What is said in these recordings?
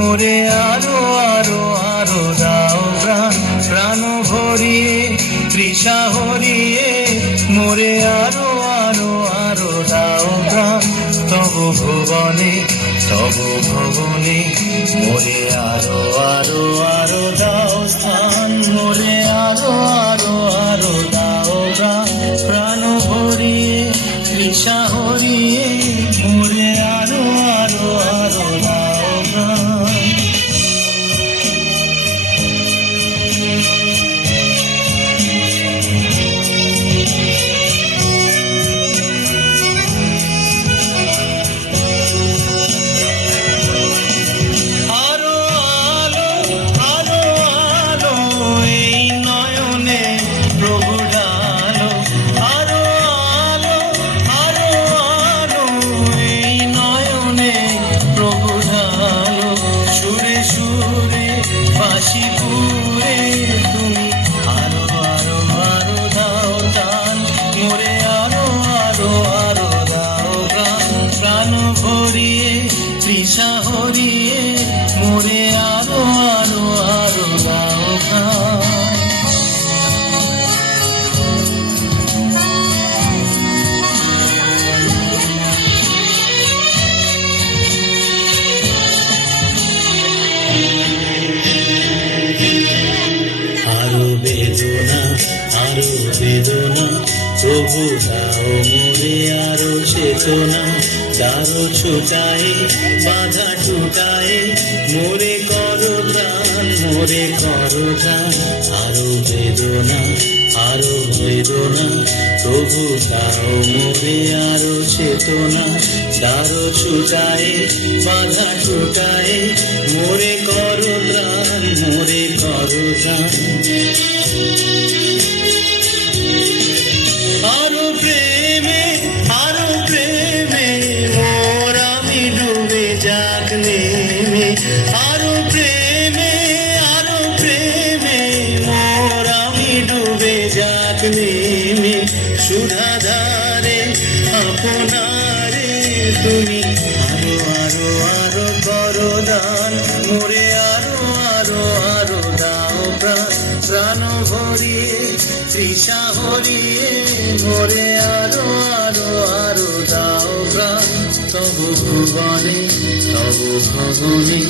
মোরে আরো আরো আরো দাও প্রাণ, প্রাণ ভরিয়ে তৃষা হরিয়ে মোরে আরো আরো আরো দাও প্রাণ। তব ভুবনে তব ভবনে মোরে আরো আরো আরো দাও স্থান, মোরে আরো আরো আরো দাও প্রাণ, প্রাণ ভরিয়ে তৃষা হরিয়ে মোরে আরো আরো আরো দাও প্রাণ। বাঁশিপুরে তুমি আরো আরো আরো দাও টান, মোরে আরো আরো আরো দাও প্রাণ, প্রাণ ভরিয়ে তৃষা হরিয়ে মোরে আরো আরো আরো দাও প্রাণ। আরো বেদনা প্রভু দাও মোরে আরো চেতনা, দারো ছুটায় বাধা টুটায় মোরে করো প্রাণ, মোরে করো প্রাণ। আরো বেদনা প্রভু দাও মোরে আরো চেতনা, দারো ছুটায় বাধা টুটায় মোরে করো প্রাণ, মোরে করো প্রাণ। আরো প্রেমে মোর আমি ডুবে যাক নেমে, আরো প্রেমে মোর আমি ডুবে যাক নেমে, সুধাধারে আপনারে তুমি আরো আরো আরো করো দান, মোরে আরো আরো আরো দাও প্রাণ, প্রাণ ভরিয়ে তৃষা হরিয়ে মোরে আরো আরো আরো দাও প্রাণ। তব ভুবনে তব ভবনে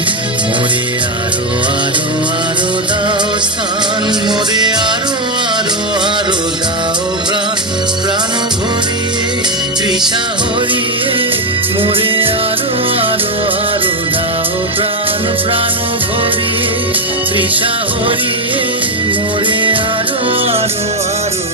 মোরে আরো আরো আরো দাও স্থান, মোরে আরো আরো আরো দাও প্রাণ, প্রাণ ভরিয়ে তৃষা হরিয়ে মোরে আরো আরো আরো দাও প্রাণ, প্রাণ ভরিয়ে তৃষা হরিয়ে মোরে আরো আরো আরো